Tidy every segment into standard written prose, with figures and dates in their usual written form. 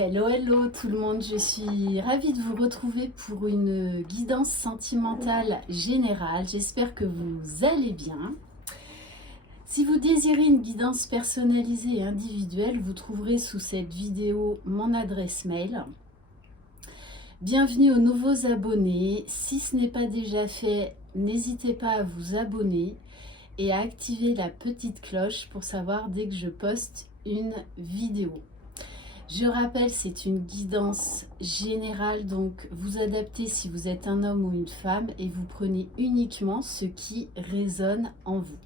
Hello, hello tout le monde, je suis ravie de vous retrouver pour une guidance sentimentale générale. J'espère que vous allez bien. Si vous désirez une guidance personnalisée et individuelle, vous trouverez sous cette vidéo mon adresse mail. Bienvenue aux nouveaux abonnés. Si ce n'est pas déjà fait, n'hésitez pas à vous abonner et à activer la petite cloche pour savoir dès que je poste une vidéo. Je rappelle, c'est une guidance générale, donc vous adaptez si vous êtes un homme ou une femme et vous prenez uniquement ce qui résonne en vous.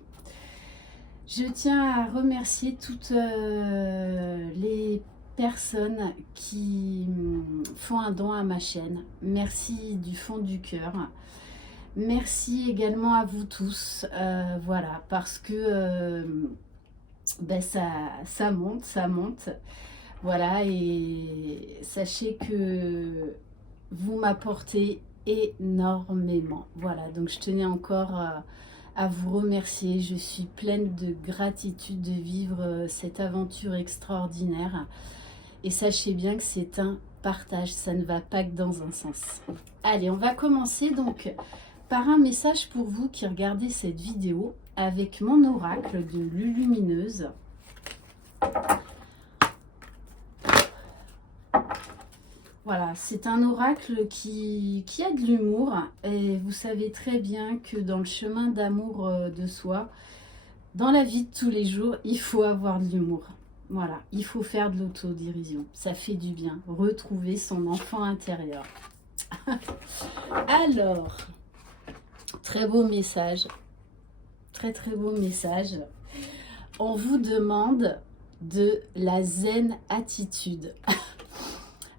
Je tiens à remercier toutes les personnes qui font un don à ma chaîne. Merci du fond du cœur. Merci également à vous tous, voilà, parce que ça monte. Voilà, et sachez que vous m'apportez énormément. Voilà, donc je tenais encore à vous remercier. Je suis pleine de gratitude de vivre cette aventure extraordinaire. Et sachez bien que c'est un partage, ça ne va pas que dans un sens. Allez, on va commencer donc par un message pour vous qui regardez cette vidéo avec mon oracle de Lulumineuse. Voilà, c'est un oracle qui a de l'humour et vous savez très bien que dans le chemin d'amour de soi, dans la vie de tous les jours, il faut avoir de l'humour. Voilà, il faut faire de l'autodérision, ça fait du bien, retrouver son enfant intérieur. Alors, très beau message, très beau message. On vous demande de la zen attitude.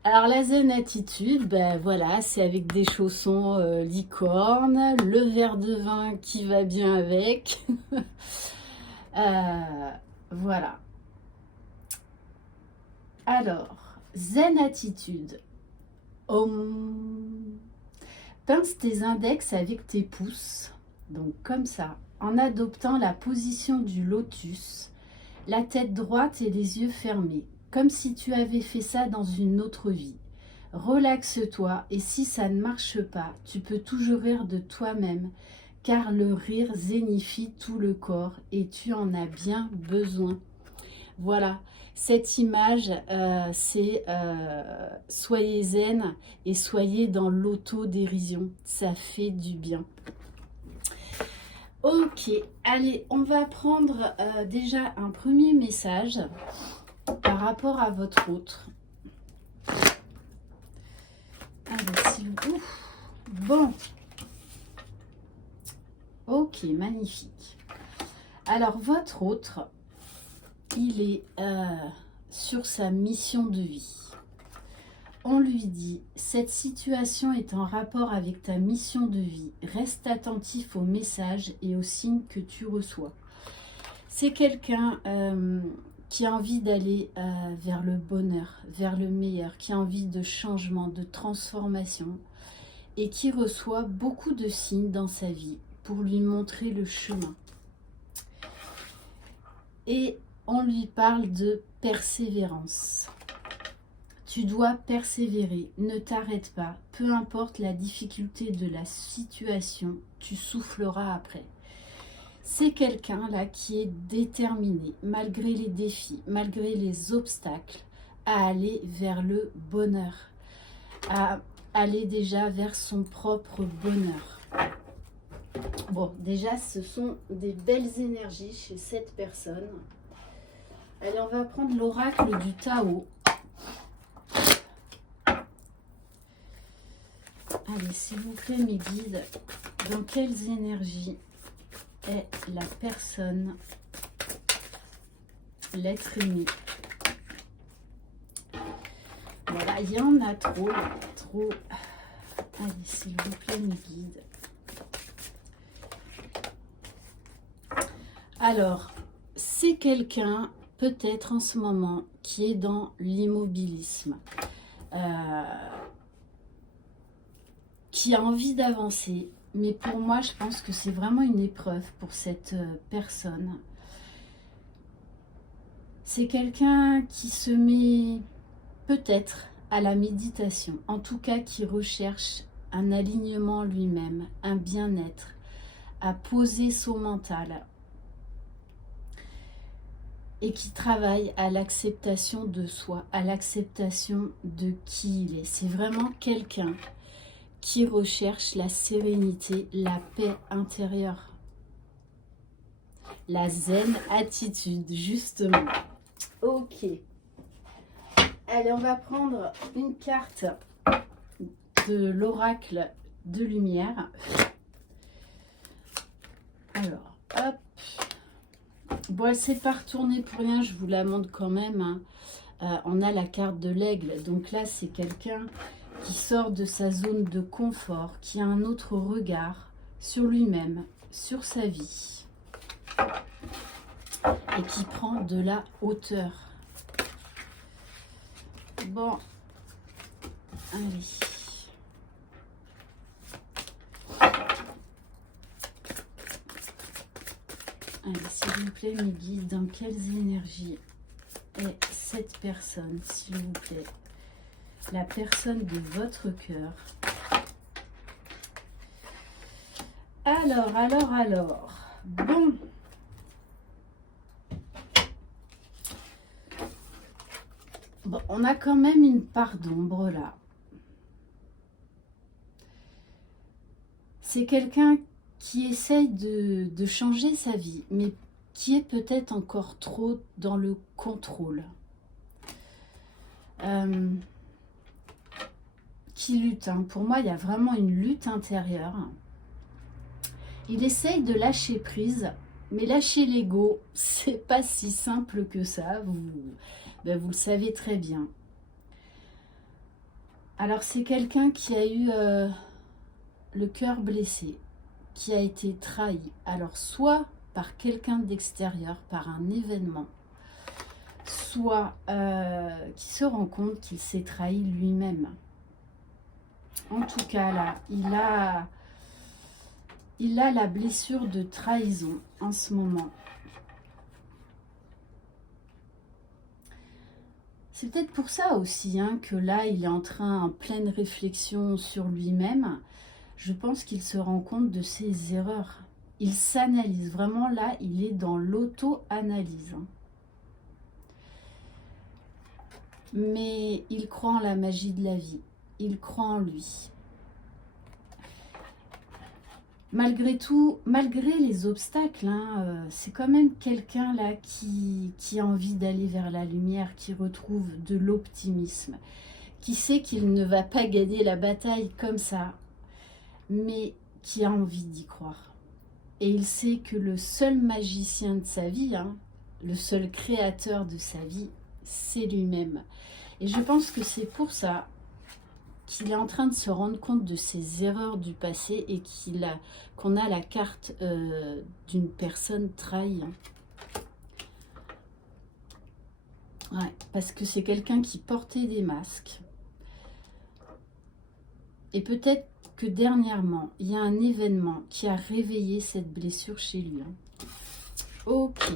Alors la zen attitude, ben voilà, c'est avec des chaussons licorne, le verre de vin qui va bien avec. Voilà. Alors, zen attitude. Pince tes index avec tes pouces, donc comme ça, en adoptant la position du lotus, la tête droite et les yeux fermés. Comme si tu avais fait ça dans une autre vie. Relaxe-toi et si ça ne marche pas, tu peux toujours rire de toi-même car le rire zénifie tout le corps et tu en as bien besoin. Voilà, cette image, c'est soyez zen et soyez dans l'autodérision. Ça fait du bien. Ok, allez, on va prendre déjà un premier message par rapport à votre autre. Allez, s'il vous plaît. Bon. Ok, magnifique. Alors, votre autre, il est sur sa mission de vie. On lui dit, cette situation est en rapport avec ta mission de vie. Reste attentif aux messages et aux signes que tu reçois. C'est quelqu'un qui a envie d'aller vers le bonheur, vers le meilleur, qui a envie de changement, de transformation et qui reçoit beaucoup de signes dans sa vie pour lui montrer le chemin. Et on lui parle de persévérance. Tu dois persévérer, ne t'arrête pas, peu importe la difficulté de la situation, tu souffleras après. C'est quelqu'un là qui est déterminé, malgré les défis, malgré les obstacles, à aller vers le bonheur, à aller déjà vers son propre bonheur. Bon, déjà, ce sont des belles énergies chez cette personne. Allez, on va prendre l'oracle du Tao. Allez, s'il vous plaît, mes guides, dans quelles énergies est la personne, l'être aimé? Voilà, il y en a trop. Allez, s'il vous plaît, mes guides. Alors, c'est quelqu'un, peut-être en ce moment, qui est dans l'immobilisme, qui a envie d'avancer. Mais pour moi, je pense que c'est vraiment une épreuve pour cette personne. C'est quelqu'un qui se met peut-être à la méditation, en tout cas qui recherche un alignement lui-même, un bien-être, à poser son mental et qui travaille à l'acceptation de soi, à l'acceptation de qui il est. C'est vraiment quelqu'un qui recherche la sérénité, la paix intérieure, la zen attitude, justement. Ok. Allez, on va prendre une carte de l'oracle de lumière. Alors, hop. Bon, elle s'est pas retournée pour rien, je vous la montre quand même. Hein. On a la carte de l'aigle. Donc là, c'est quelqu'un qui sort de sa zone de confort, qui a un autre regard sur lui-même, sur sa vie. Et qui prend de la hauteur. Bon. Allez. Allez, s'il vous plaît, mes guides, dans quelles énergies est cette personne, s'il vous plaît? La personne de votre cœur. Alors. Bon. Bon, on a quand même une part d'ombre là. C'est quelqu'un qui essaye de changer sa vie, mais qui est peut-être encore trop dans le contrôle. Qui lutte. Hein. Pour moi, il y a vraiment une lutte intérieure. Il essaye de lâcher prise, mais lâcher l'ego, c'est pas si simple que ça. Vous le savez très bien. Alors, c'est quelqu'un qui a eu le cœur blessé, qui a été trahi. Alors, soit par quelqu'un d'extérieur, par un événement, soit qui se rend compte qu'il s'est trahi lui-même. En tout cas, là, il a la blessure de trahison en ce moment. C'est peut-être pour ça aussi hein, que là, il est en pleine réflexion sur lui-même. Je pense qu'il se rend compte de ses erreurs. Il s'analyse. Vraiment, là, il est dans l'auto-analyse. Mais il croit en la magie de la vie. Il croit en lui. Malgré tout, malgré les obstacles, hein, c'est quand même quelqu'un là qui a envie d'aller vers la lumière, qui retrouve de l'optimisme, qui sait qu'il ne va pas gagner la bataille comme ça, mais qui a envie d'y croire. Et il sait que le seul magicien de sa vie, hein, le seul créateur de sa vie, c'est lui-même. Et je pense que c'est pour ça qu'il est en train de se rendre compte de ses erreurs du passé et qu'on a la carte d'une personne trahie. Ouais, parce que c'est quelqu'un qui portait des masques. Et peut-être que dernièrement, il y a un événement qui a réveillé cette blessure chez lui. Ok.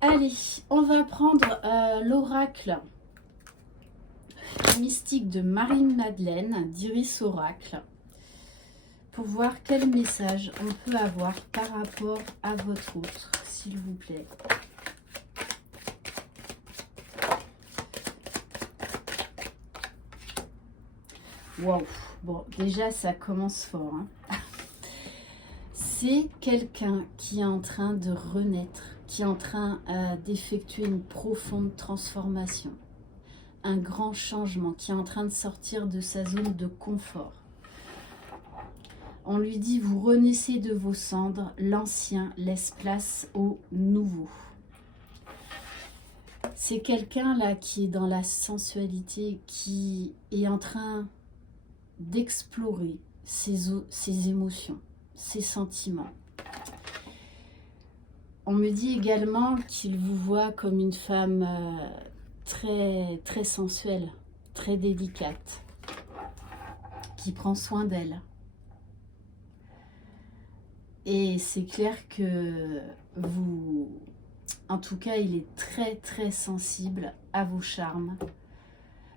Allez, on va prendre l'oracle mystique de Marie-Madeleine d'Iris Oracle pour voir quel message on peut avoir par rapport à votre autre, s'il vous plaît. Waouh, bon, déjà ça commence fort. Hein. C'est quelqu'un qui est en train de renaître, qui est en train d'effectuer une profonde transformation. Un grand changement, qui est en train de sortir de sa zone de confort. On lui dit, vous renaissez de vos cendres, l'ancien laisse place au nouveau. C'est quelqu'un là qui est dans la sensualité, qui est en train d'explorer ses émotions, ses sentiments. On me dit également qu'il vous voit comme une femme très, très sensuelle, très délicate, qui prend soin d'elle. Et c'est clair que vous En tout cas, il est très très sensible à vos charmes.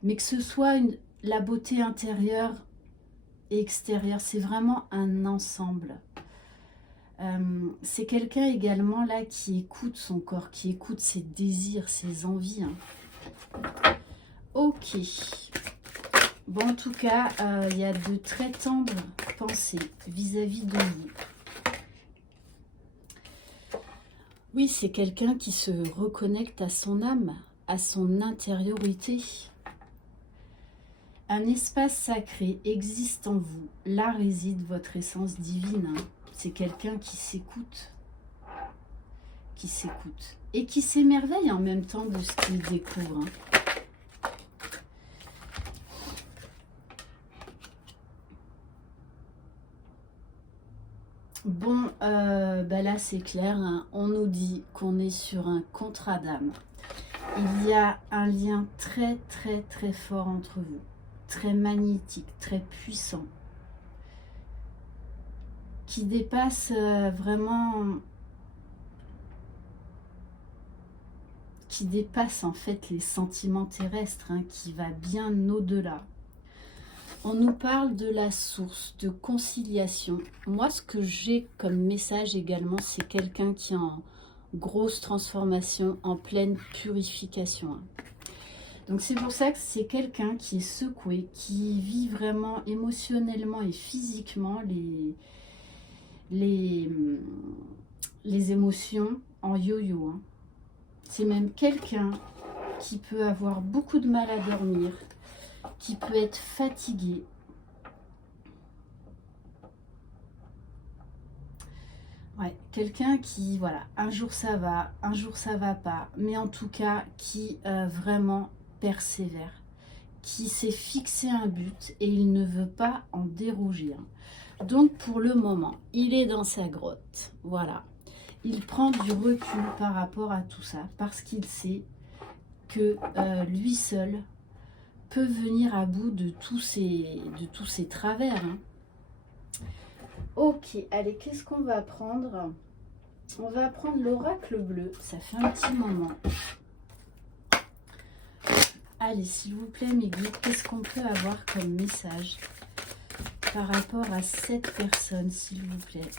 Mais que ce soit la beauté intérieure et extérieure, c'est vraiment un ensemble. C'est quelqu'un également là qui écoute son corps, qui écoute ses désirs, ses envies. Ok. Bon, en tout cas, il y a de très tendres pensées vis-à-vis de vous. Oui, c'est quelqu'un qui se reconnecte à son âme, à son intériorité. Un espace sacré existe en vous. Là réside votre essence divine. C'est quelqu'un qui s'écoute. Et qui s'émerveille en même temps de ce qu'il découvre. Bon, là c'est clair, on nous dit qu'on est sur un contrat d'âme. Il y a un lien très très très fort entre vous, très magnétique, très puissant, qui dépasse qui dépasse en fait les sentiments terrestres, qui va bien au-delà. On nous parle de la source, de conciliation. Moi, ce que j'ai comme message également, c'est quelqu'un qui est en grosse transformation, en pleine purification. Donc c'est pour ça que c'est quelqu'un qui est secoué, qui vit vraiment émotionnellement et physiquement les émotions en yo-yo. C'est même quelqu'un qui peut avoir beaucoup de mal à dormir, qui peut être fatigué. Ouais, quelqu'un qui, voilà, un jour ça va pas, mais en tout cas qui vraiment persévère, qui s'est fixé un but et il ne veut pas en déroger. Donc pour le moment, il est dans sa grotte, voilà. Il prend du recul par rapport à tout ça, parce qu'il sait que lui seul peut venir à bout de tous ces travers. Ok, allez, qu'est-ce qu'on va prendre? On va prendre l'oracle bleu, ça fait un petit moment. Allez, s'il vous plaît, mes guides, qu'est-ce qu'on peut avoir comme message par rapport à cette personne, s'il vous plaît?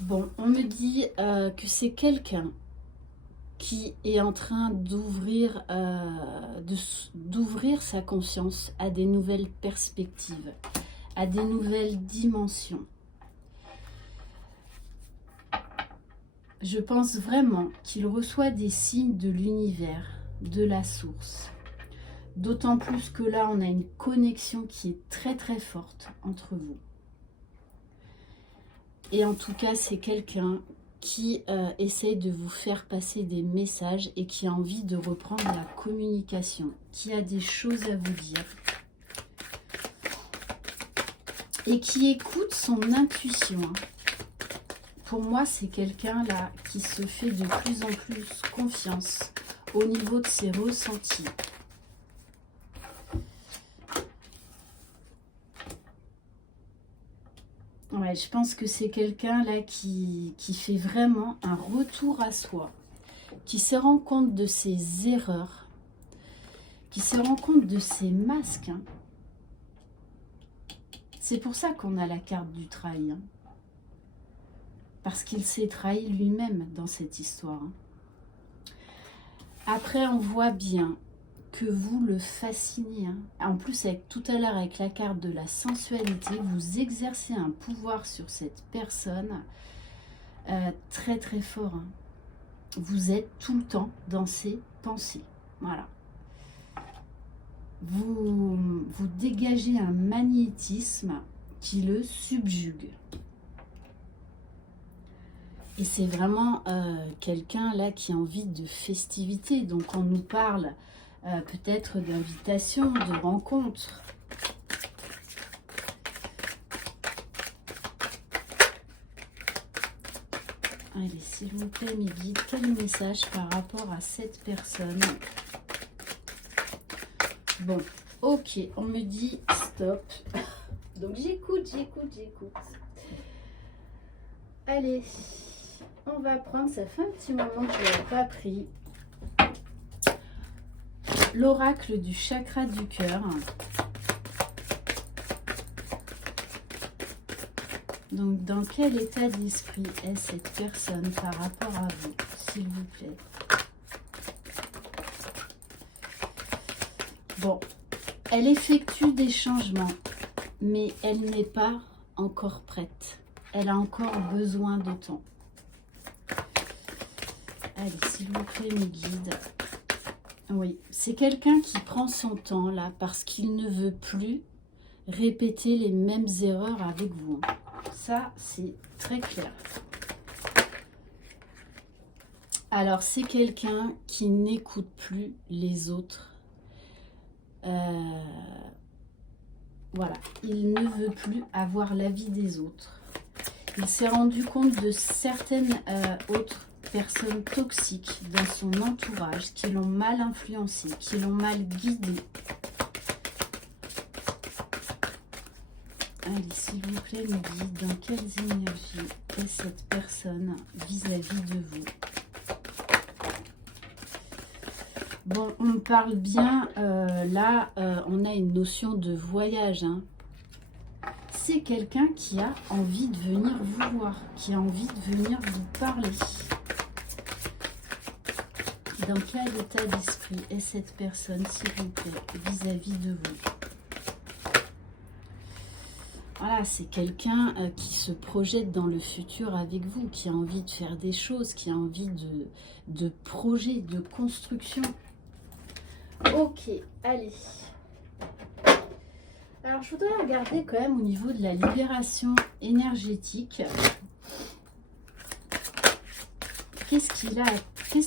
Bon, on me dit que c'est quelqu'un qui est en train d'ouvrir sa conscience à des nouvelles perspectives, à des nouvelles dimensions. Je pense vraiment qu'il reçoit des signes de l'univers, de la source. D'autant plus que là, on a une connexion qui est très très forte entre vous. Et en tout cas, c'est quelqu'un qui essaye de vous faire passer des messages et qui a envie de reprendre la communication, qui a des choses à vous dire et qui écoute son intuition. Pour moi, c'est quelqu'un là qui se fait de plus en plus confiance au niveau de ses ressentis. Ouais, je pense que c'est quelqu'un là qui fait vraiment un retour à soi, qui se rend compte de ses erreurs, qui se rend compte de ses masques. C'est pour ça qu'on a la carte du trahi. Parce qu'il s'est trahi lui-même dans cette histoire. Après, on voit bien que vous le fascinez. En plus, tout à l'heure, avec la carte de la sensualité, vous exercez un pouvoir sur cette personne très très fort. Vous êtes tout le temps dans ses pensées. Voilà. Vous dégagez un magnétisme qui le subjugue. Et c'est vraiment quelqu'un là qui a envie de festivité. Donc on nous parle peut-être d'invitation, de rencontre. Allez, s'il vous plaît, mes guides, quel message par rapport à cette personne? Bon, ok, on me dit stop. Donc j'écoute. Allez, on va prendre, ça fait un petit moment que je ne l'ai pas pris. L'oracle du chakra du cœur. Donc, dans quel état d'esprit est cette personne par rapport à vous, s'il vous plaît? Bon, elle effectue des changements, mais elle n'est pas encore prête. Elle a encore besoin de temps. Allez, s'il vous plaît, mes guides. Oui, c'est quelqu'un qui prend son temps, là, parce qu'il ne veut plus répéter les mêmes erreurs avec vous. Ça, c'est très clair. Alors, c'est quelqu'un qui n'écoute plus les autres. Voilà, il ne veut plus avoir l'avis des autres. Il s'est rendu compte de certaines autres personnes toxiques dans son entourage qui l'ont mal influencé, qui l'ont mal guidé. Allez, s'il vous plaît, me dites dans quelles énergies est cette personne vis-à-vis de vous. Bon, on me parle bien, là, on a une notion de voyage. Hein. C'est quelqu'un qui a envie de venir vous voir, qui a envie de venir vous parler. Dans quel état d'esprit est cette personne, s'il vous plaît, vis-à-vis de vous? Voilà, c'est quelqu'un qui se projette dans le futur avec vous, qui a envie de faire des choses, qui a envie de projets, de construction. Ok, allez. Alors, je voudrais regarder quand même au niveau de la libération énergétique. Qu'est-ce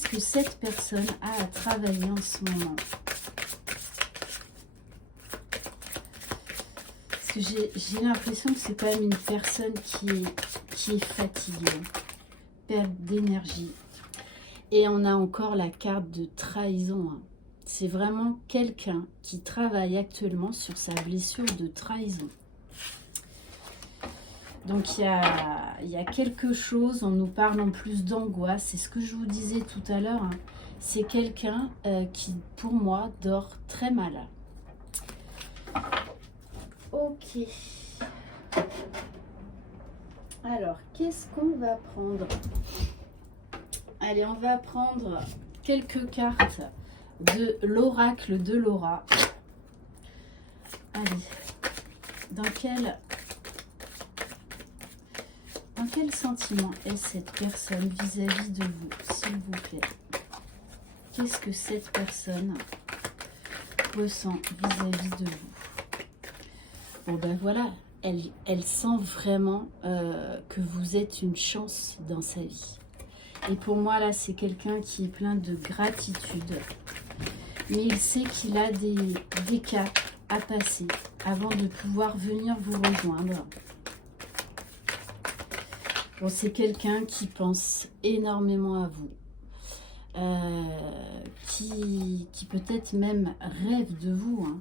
que cette personne a à travailler en ce moment? Parce que j'ai l'impression que c'est quand même une personne qui est fatiguée, perte d'énergie. Et on a encore la carte de trahison. Hein. C'est vraiment quelqu'un qui travaille actuellement sur sa blessure de trahison. Donc il y a quelque chose, on nous parle en plus d'angoisse, c'est ce que je vous disais tout à l'heure. Hein. C'est quelqu'un qui, pour moi, dort très mal. Ok. Alors, qu'est-ce qu'on va prendre? Allez, on va prendre quelques cartes de l'oracle de Laura. Allez, dans quel sentiment est cette personne vis-à-vis de vous, s'il vous plaît? Qu'est-ce que cette personne ressent vis-à-vis de vous? Bon ben voilà, elle sent vraiment que vous êtes une chance dans sa vie. Et pour moi là, c'est quelqu'un qui est plein de gratitude. Mais il sait qu'il a des caps à passer avant de pouvoir venir vous rejoindre. Bon, c'est quelqu'un qui pense énormément à vous. Qui peut-être même rêve de vous. Hein.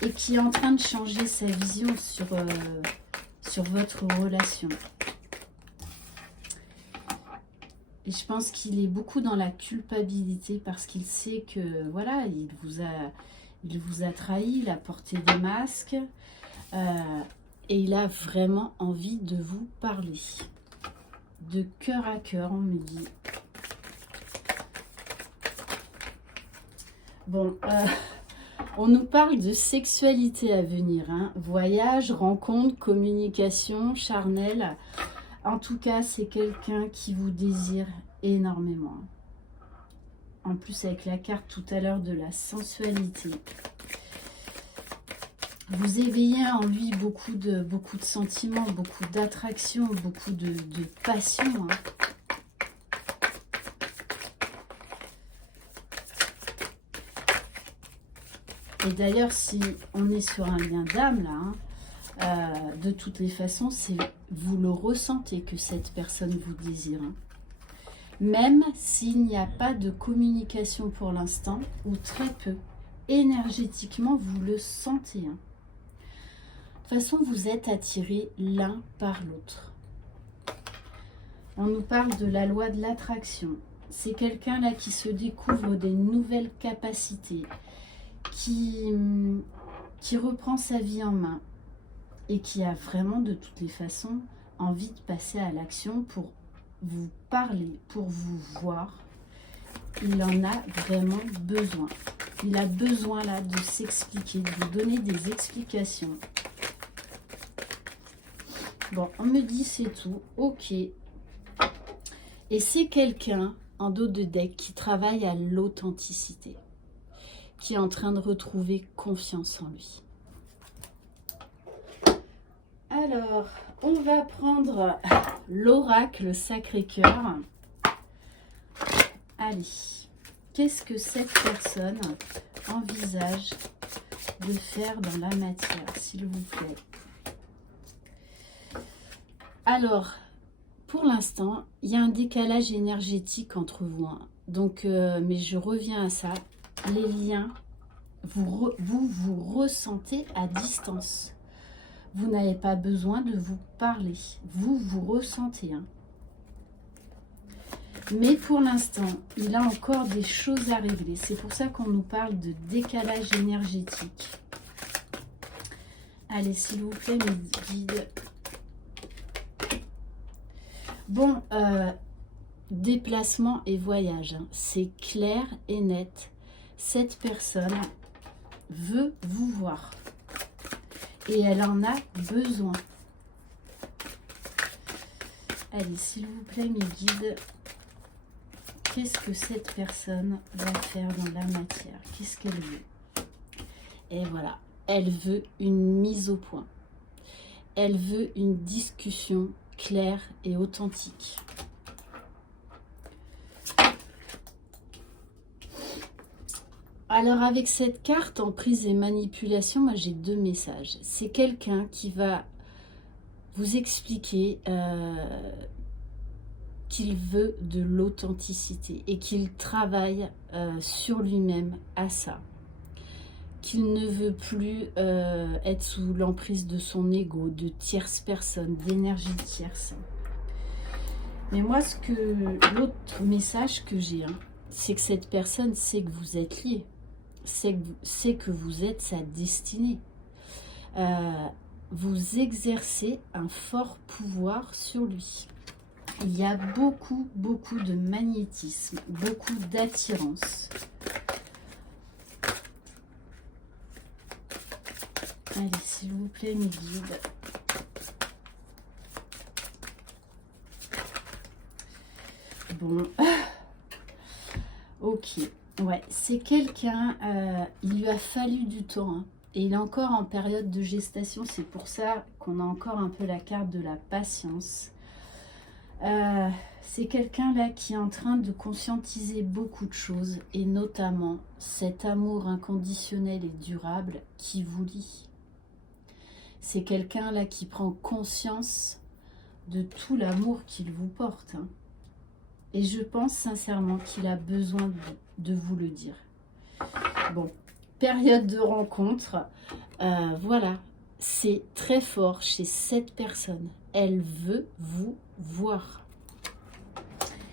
Et qui est en train de changer sa vision sur votre relation. Et je pense qu'il est beaucoup dans la culpabilité parce qu'il sait que, voilà, il vous a trahi, il a porté des masques et il a vraiment envie de vous parler. De cœur à cœur, on me dit. Bon, on nous parle de sexualité à venir. Hein. Voyage, rencontre, communication, charnel. En tout cas, c'est quelqu'un qui vous désire énormément. En plus, avec la carte tout à l'heure de la sensualité. Vous éveillez en lui beaucoup de sentiments, beaucoup d'attraction, beaucoup de passion. Hein. Et d'ailleurs, si on est sur un lien d'âme, là, hein, de toutes les façons, vous le ressentez que cette personne vous désire. Hein. Même s'il n'y a pas de communication pour l'instant, ou très peu, énergétiquement, vous le sentez. Hein. De toute façon, vous êtes attirés l'un par l'autre. On nous parle de la loi de l'attraction. C'est quelqu'un là qui se découvre des nouvelles capacités, qui reprend sa vie en main et qui a vraiment de toutes les façons envie de passer à l'action pour vous parler, pour vous voir. Il en a vraiment besoin. Il a besoin là de s'expliquer, de vous donner des explications. Bon, on me dit c'est tout, ok. Et c'est quelqu'un en dos de deck qui travaille à l'authenticité, qui est en train de retrouver confiance en lui. Alors, on va prendre l'oracle Sacré-Cœur. Allez, qu'est-ce que cette personne envisage de faire dans la matière, s'il vous plaît? Alors, pour l'instant, il y a un décalage énergétique entre vous. Hein. Donc, mais je reviens à ça. Les liens, vous ressentez à distance. Vous n'avez pas besoin de vous parler. Vous ressentez. Hein. Mais pour l'instant, il a encore des choses à régler. C'est pour ça qu'on nous parle de décalage énergétique. Allez, s'il vous plaît, mes guides. Bon, déplacement et voyage, hein. C'est clair et net. Cette personne veut vous voir et elle en a besoin. Allez, s'il vous plaît, mes guides, qu'est-ce que cette personne va faire dans la matière? Qu'est-ce qu'elle veut? Et voilà, elle veut une mise au point. Elle veut une discussion claire et authentique. Alors avec cette carte en prise et manipulation, moi j'ai deux messages. C'est quelqu'un qui va vous expliquer qu'il veut de l'authenticité et qu'il travaille sur lui-même à ça. Qu'il ne veut plus être sous l'emprise de son ego, de tierces personnes, d'énergie tierce. Mais moi, l'autre message que j'ai, hein, c'est que cette personne sait que vous êtes liés, sait que vous êtes sa destinée. Vous exercez un fort pouvoir sur lui. Il y a beaucoup de magnétisme, beaucoup d'attirance. Allez, s'il vous plaît, mes guides. Bon. Ok. Ouais, c'est quelqu'un, il lui a fallu du temps. Hein, et il est encore en période de gestation. C'est pour ça qu'on a encore un peu la carte de la patience. C'est quelqu'un là qui est en train de conscientiser beaucoup de choses. Et notamment cet amour inconditionnel et durable qui vous lie. C'est quelqu'un là qui prend conscience de tout l'amour qu'il vous porte. Hein. Et je pense sincèrement qu'il a besoin de vous le dire. Bon, période de rencontre. Voilà, c'est très fort chez cette personne. Elle veut vous voir.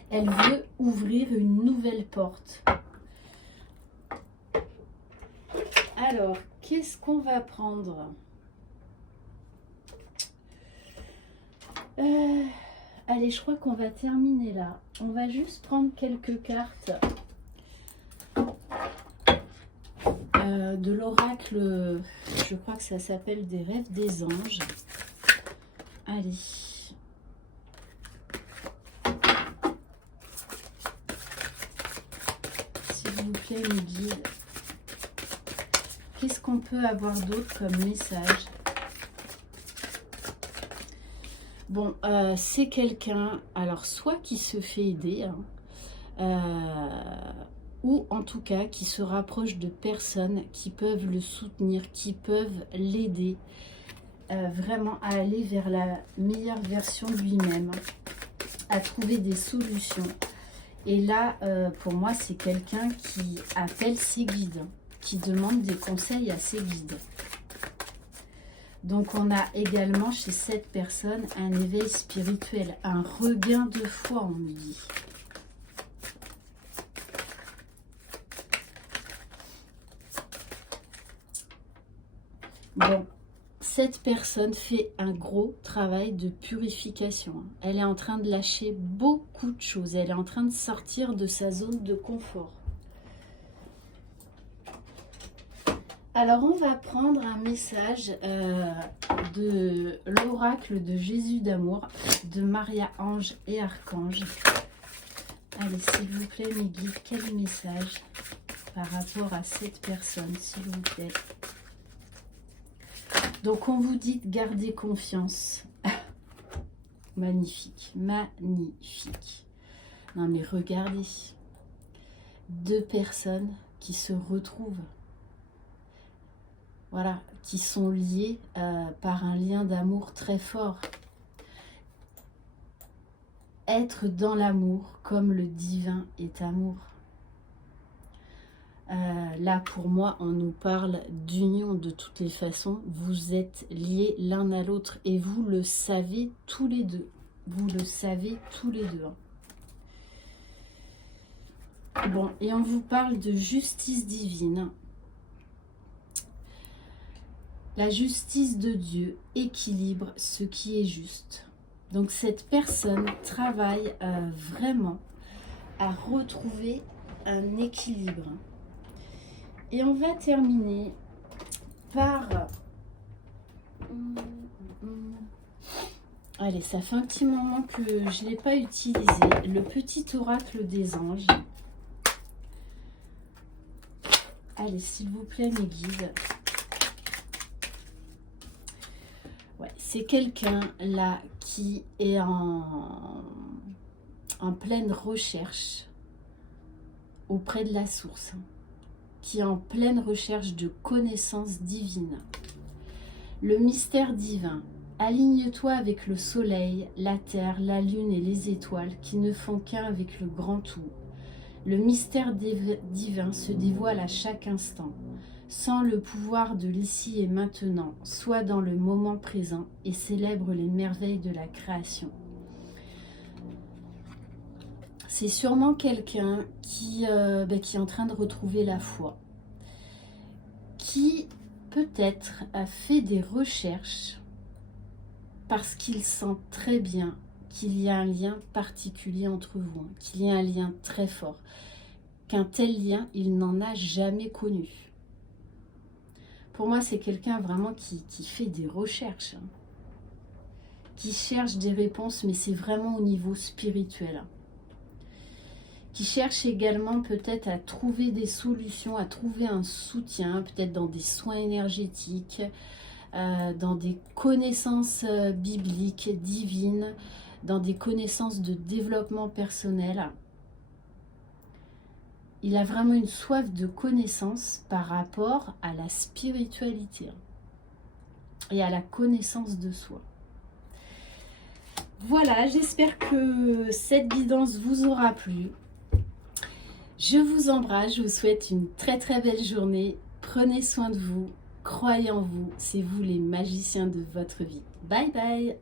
Elle veut ouvrir une nouvelle porte. Alors, qu'est-ce qu'on va prendre ? Allez, je crois qu'on va terminer là. On va juste prendre quelques cartes de l'oracle. Je crois que ça s'appelle des rêves des anges. Allez. S'il vous plaît, mes guides. Qu'est-ce qu'on peut avoir d'autre comme message ? Bon, c'est quelqu'un, alors soit qui se fait aider, hein, ou en tout cas qui se rapproche de personnes qui peuvent le soutenir, qui peuvent l'aider vraiment à aller vers la meilleure version de lui-même, à trouver des solutions. Et là, pour moi, c'est quelqu'un qui appelle ses guides, qui demande des conseils à ses guides. Donc on a également chez cette personne un éveil spirituel, un regain de foi, on nous dit. Bon, cette personne fait un gros travail de purification. Elle est en train de lâcher beaucoup de choses. Elle est en train de sortir de sa zone de confort. Alors, on va prendre un message de l'oracle de Jésus d'amour, de Maria Ange et Archange. Allez, s'il vous plaît, mes guides, quel message par rapport à cette personne, s'il vous plaît? Donc, on vous dit de garder confiance. Magnifique, magnifique. Non, mais regardez. Deux personnes qui se retrouvent. Voilà, qui sont liées par un lien d'amour très fort. Être dans l'amour comme le divin est amour. Là, pour moi, on nous parle d'union de toutes les façons. Vous êtes liés l'un à l'autre et vous le savez tous les deux. Vous le savez tous les deux. Bon, et on vous parle de justice divine. La justice de Dieu équilibre ce qui est juste. Donc cette personne travaille vraiment à retrouver un équilibre. Et on va terminer par... Allez, ça fait un petit moment que je ne l'ai pas utilisé. Le petit oracle des anges. Allez, s'il vous plaît, mes guides. Ouais, c'est quelqu'un là qui est en pleine recherche auprès de la source, qui est en pleine recherche de connaissances divines. Le mystère divin, aligne-toi avec le soleil, la terre, la lune et les étoiles qui ne font qu'un avec le grand tout. Le mystère divin se dévoile à chaque instant. Sans le pouvoir de l'ici et maintenant, sois dans le moment présent et célèbre les merveilles de la création. C'est sûrement quelqu'un qui est en train de retrouver la foi, qui peut-être a fait des recherches parce qu'il sent très bien qu'il y a un lien particulier entre vous, qu'il y a un lien très fort, qu'un tel lien, il n'en a jamais connu. Pour moi, c'est quelqu'un vraiment qui fait des recherches, qui cherche des réponses, mais c'est vraiment au niveau spirituel. Qui cherche également peut-être à trouver des solutions, à trouver un soutien, peut-être dans des soins énergétiques, dans des connaissances bibliques, divines, dans des connaissances de développement personnel. Il a vraiment une soif de connaissance par rapport à la spiritualité et à la connaissance de soi. Voilà, j'espère que cette guidance vous aura plu. Je vous embrasse, je vous souhaite une très très belle journée. Prenez soin de vous, croyez en vous, c'est vous les magiciens de votre vie. Bye bye!